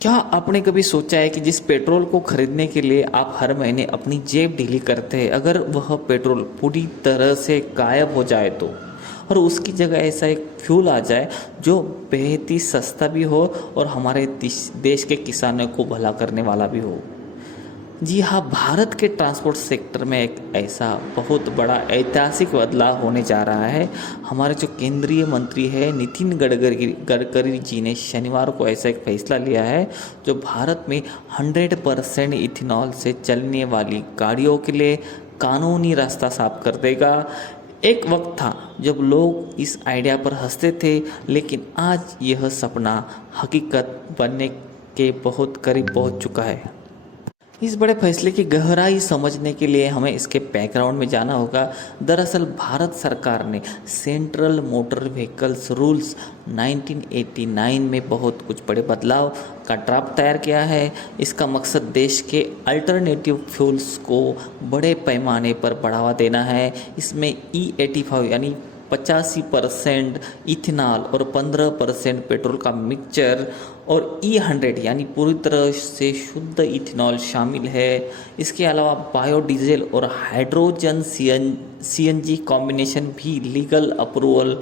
क्या आपने कभी सोचा है कि जिस पेट्रोल को खरीदने के लिए आप हर महीने अपनी जेब ढीली करते हैं, अगर वह पेट्रोल पूरी तरह से गायब हो जाए तो, और उसकी जगह ऐसा एक फ्यूल आ जाए जो बेहद ही सस्ता भी हो और हमारे देश के किसानों को भला करने वाला भी हो। जी हाँ, भारत के ट्रांसपोर्ट सेक्टर में एक ऐसा बहुत बड़ा ऐतिहासिक बदलाव होने जा रहा है। हमारे जो केंद्रीय मंत्री है नितिन गडकरी जी ने शनिवार को ऐसा एक फैसला लिया है जो भारत में 100% इथेनॉल से चलने वाली गाड़ियों के लिए कानूनी रास्ता साफ कर देगा। एक वक्त था जब लोग इस आइडिया पर हंसते थे, लेकिन आज यह सपना हकीकत बनने के बहुत करीब पहुंच चुका है। इस बड़े फैसले की गहराई समझने के लिए हमें इसके बैकग्राउंड में जाना होगा। दरअसल भारत सरकार ने सेंट्रल मोटर व्हीकल्स रूल्स 1989 में बहुत कुछ बड़े बदलाव का ड्राफ्ट तैयार किया है। इसका मकसद देश के अल्टरनेटिव फ्यूल्स को बड़े पैमाने पर बढ़ावा देना है। इसमें E85 यानी 85% इथेनॉल और 15% पेट्रोल का मिक्सचर और E100 यानी पूरी तरह से शुद्ध इथेनॉल शामिल है। इसके अलावा बायोडीजल और हाइड्रोजन CNG कॉम्बिनेशन भी लीगल अप्रूवल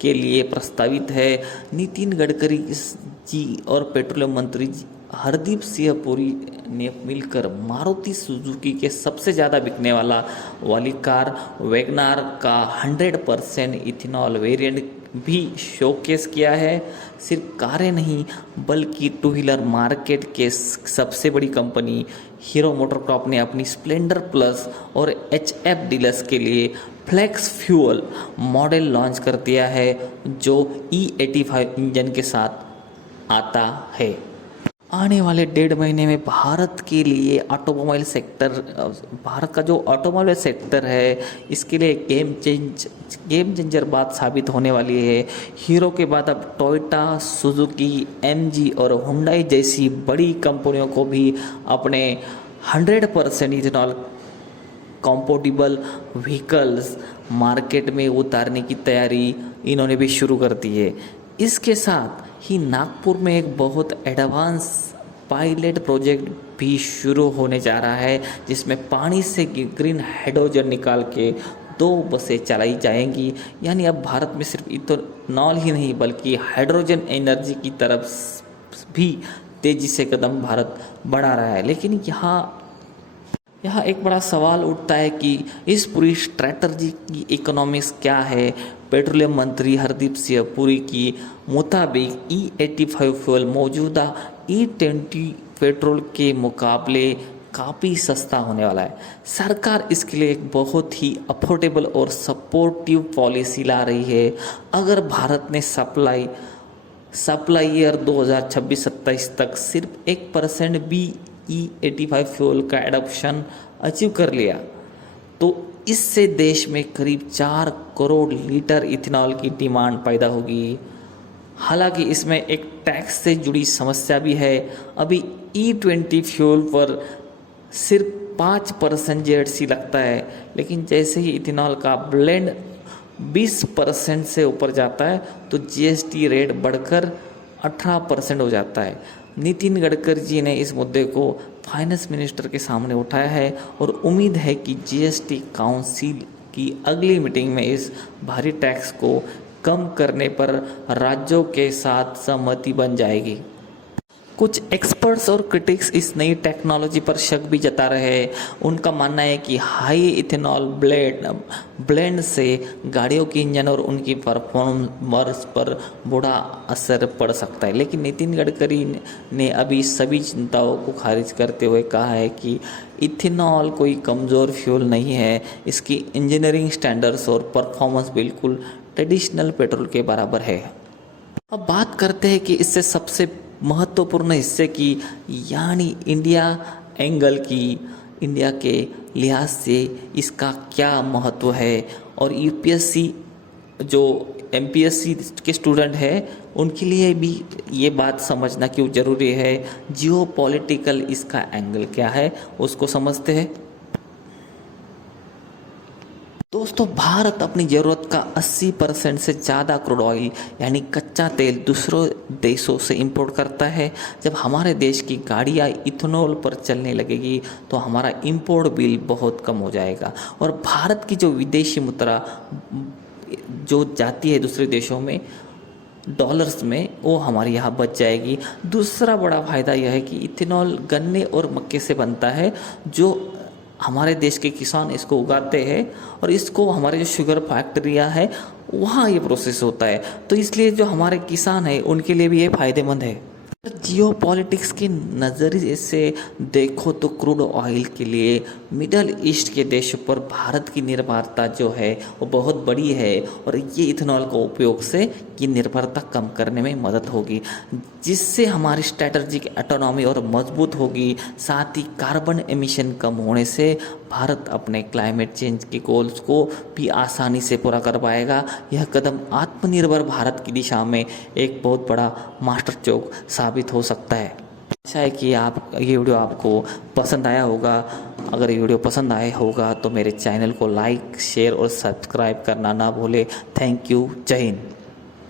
के लिए प्रस्तावित है। नितिन गडकरी जी और पेट्रोलियम मंत्री हरदीप सिंह पुरी ने मिलकर मारुति सुजुकी के सबसे ज़्यादा बिकने वाली कार वैगनार का 100% इथेनॉल वेरिएंट भी शोकेस किया है। सिर्फ कारें नहीं बल्कि टू व्हीलर मार्केट के सबसे बड़ी कंपनी हीरो मोटरकॉर्प ने अपनी स्प्लेंडर प्लस और HF डीलक्स के लिए फ्लेक्स फ्यूल मॉडल लॉन्च कर दिया है जो E85 इंजन के साथ आता है। आने वाले 1.5 महीने में भारत का जो ऑटोमोबाइल सेक्टर है इसके लिए गेम चेंजर बात साबित होने वाली है। हीरो के बाद अब टोयोटा, सुजुकी, MG और हुंडई जैसी बड़ी कंपनियों को भी अपने 100% इथेनॉल कंपैटिबल व्हीकल्स मार्केट में उतारने की तैयारी इन्होंने भी शुरू कर दी है। इसके साथ ही नागपुर में एक बहुत एडवांस पायलट प्रोजेक्ट भी शुरू होने जा रहा है जिसमें पानी से ग्रीन हाइड्रोजन निकाल के 2 बसें चलाई जाएंगी। यानी अब भारत में सिर्फ इथेनॉल ही नहीं बल्कि हाइड्रोजन एनर्जी की तरफ भी तेजी से कदम भारत बढ़ा रहा है। लेकिन यहाँ एक बड़ा सवाल उठता है कि इस पूरी स्ट्रैटेजी की इकोनॉमिक्स क्या है। पेट्रोलियम मंत्री हरदीप सिंह पुरी की मुताबिक E85 फ्यूल मौजूदा E20 पेट्रोल के मुकाबले काफ़ी सस्ता होने वाला है। सरकार इसके लिए एक बहुत ही अफोर्डेबल और सपोर्टिव पॉलिसी ला रही है। अगर भारत ने सप्लाई ईयर 2026-27 तक सिर्फ 1% भी E85 फ्यूल का एडॉप्शन अचीव कर लिया तो इससे देश में करीब 4 करोड़ लीटर इथेनॉल की डिमांड पैदा होगी। हालांकि इसमें एक टैक्स से जुड़ी समस्या भी है। अभी E20 फ्यूल पर सिर्फ 5% GST लगता है, लेकिन जैसे ही इथेनॉल का ब्लेंड 20% से ऊपर जाता है तो GST रेट बढ़कर 18% हो जाता है। नितिन गडकरी जी ने इस मुद्दे को फाइनेंस मिनिस्टर के सामने उठाया है और उम्मीद है कि GST काउंसिल की अगली मीटिंग में इस भारी टैक्स को कम करने पर राज्यों के साथ सहमति बन जाएगी। कुछ एक्सपर्ट्स और क्रिटिक्स इस नई टेक्नोलॉजी पर शक भी जता रहे हैं। उनका मानना है कि हाई इथेनॉल ब्लेंड से गाड़ियों की इंजन और उनकी परफॉर्मेंस पर बुरा असर पड़ सकता है। लेकिन नितिन गडकरी ने अभी सभी चिंताओं को खारिज करते हुए कहा है कि इथेनॉल कोई कमज़ोर फ्यूल नहीं है। इसकी इंजीनियरिंग स्टैंडर्ड्स और परफॉर्मेंस बिल्कुल ट्रेडिशनल पेट्रोल के बराबर है। अब बात करते हैं कि इससे सबसे महत्वपूर्ण हिस्से की यानी इंडिया एंगल की, इंडिया के लिहाज से इसका क्या महत्व है और UPSC जो MPSC के स्टूडेंट है उनके लिए भी ये बात समझना क्यों ज़रूरी है। जियो पॉलिटिकल इसका एंगल क्या है उसको समझते हैं। दोस्तों, भारत अपनी ज़रूरत का 80% से ज़्यादा क्रूड ऑयल यानी कच्चा तेल दूसरों देशों से इंपोर्ट करता है। जब हमारे देश की गाड़ियाँ इथेनॉल पर चलने लगेगी तो हमारा इंपोर्ट बिल बहुत कम हो जाएगा और भारत की जो विदेशी मुद्रा जो जाती है दूसरे देशों में डॉलर्स में, वो हमारे यहाँ बच जाएगी। दूसरा बड़ा फ़ायदा यह है कि इथेनॉल गन्ने और मक्के से बनता है, जो हमारे देश के किसान इसको उगाते हैं और इसको हमारे जो शुगर फैक्ट्रियाँ हैं वहाँ ये प्रोसेस होता है। तो इसलिए जो हमारे किसान हैं उनके लिए भी ये फ़ायदेमंद है। जियो पॉलिटिक्स के नज़रिए से देखो तो क्रूड ऑयल के लिए मिडल ईस्ट के देशों पर भारत की निर्भरता जो है वो बहुत बड़ी है और ये इथेनॉल का उपयोग से ये निर्भरता कम करने में मदद होगी, जिससे हमारी स्ट्रैटेजिक ऑटोनॉमी और मजबूत होगी। साथ ही कार्बन एमिशन कम होने से भारत अपने क्लाइमेट चेंज के गोल्स को भी आसानी से पूरा कर पाएगा। यह कदम आत्मनिर्भर भारत की दिशा में एक बहुत बड़ा मास्टर स्ट्रोक साबित हो सकता है। आशा है कि ये वीडियो आपको पसंद आया होगा। अगर ये वीडियो पसंद आया होगा तो मेरे चैनल को लाइक, शेयर और सब्सक्राइब करना ना भूले। Thank you. जय हिंद।